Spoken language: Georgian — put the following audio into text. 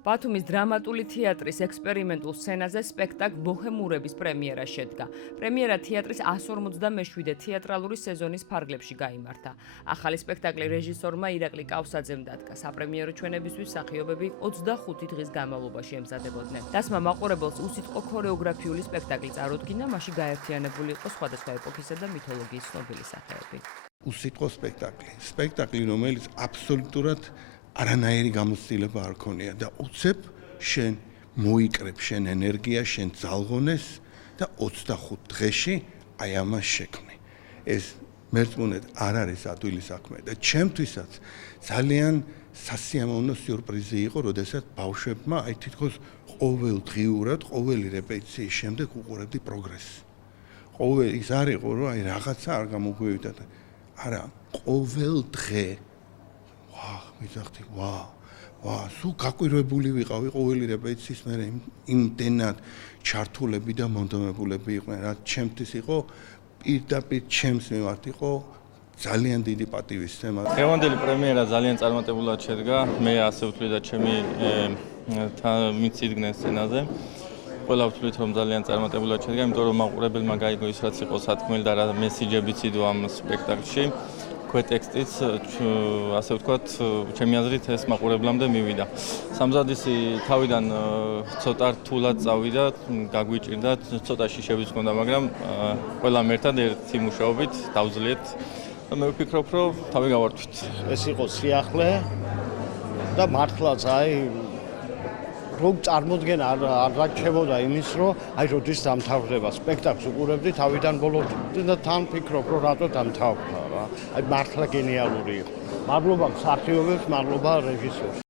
ბათუმის დრამატული თეატრის ექსპერიმენტულ სცენაზე სპექტაკლ ბოჰემურების პრემიერა შედგა. პრემიერა თეატრის 157 თეატრალური სეზონის ფარგლებში გაიმართა. ახალი სპექტაკლი რეჟისორმა ირაკლი კავსაძემ დადგა. საპრემიერო ჩვენებისთვის მსახიობები 25 დღის განმავლობაში ემზადებოდნენ. დასმა მაყურებელს უსიტყვო ქორეოგრაფიული სპექტაკლი წარუდგინა, მასში გაერთიანებული იყო სხვადასხვა ეპოქისა და მითოლოგიის ცნობილი სახეები. უსიტყვო სპექტაკლი, რომელიც აბსოლუტურად არანაირი გამოცდილება არ ქონია და უცებ შენ მოიკრებ შენ ენერგია, შენ ძალღონეს და 25 დღეში აი ამას შექმნი. ეს მერწმუნედ არ არის ადვილი საქმე და ჩემთვისაც ძალიან სასიამოვნო სიურპრიზი იყო, როდესაც ბავშვებმა აი თითქოს ყოველდღიურად, ყოველი რეპეტიციის შემდეგ უყურებდი პროგრესს. ყოველ ის არ იყო, რომ აი რაღაცა არ გამოგვივიდა. არა, ყოველ დღე მიცახთი, სულ გაკვირვებული ვიყავი ყოველი რეპეტიციის მერე იმდენად ჩართულები და მონდომებულები იყვნენ, რაც ჩემთვის იყო პირდაპირ ჩემს მიმართ იყო ძალიან დიდი პატივისცემა. დღევანდელი პრემიერა ძალიან წარმატებულად შედგა. მე ასე ვთვლი და ჩემი მიწიდგნენ სცენაზე. ყველა ვთვლით, რომ ძალიან წარმატებულად შედგა, იმიტომ რომ მაყურებელმა გაიგო ის, რაც იყო სათქმელი და რა მესიჯებიც იდო ამ სპექტაკლში. ქვეტექსტიც, ასე ვთქვათ, ჩემი აზრით ეს მაყურებლამდე მივიდა. სამზადისი თავიდან ცოტა რთულად წავიდა, გაგვიჭირდა, ცოტა შიშებიც ჰქონდა, მაგრამ ყველამ ერთად ერთი მუშაობით დავძლიეთ და მე ვფიქრობ, რომ თავი გავართვით. ეს იყო სიახლე და მართლაც აი რომ წარმოდგენა არ რჩებოდა იმის, რომ აი როდის დამთავრდება სპექტაკლს უყურებდი თავიდან ბოლომდე და თან ფიქრობ, რომ რატო დამთავრდა რა. აი მართლა გენიალური იყო. მადლობა მსახიობებს, მადლობა რეჟისორს.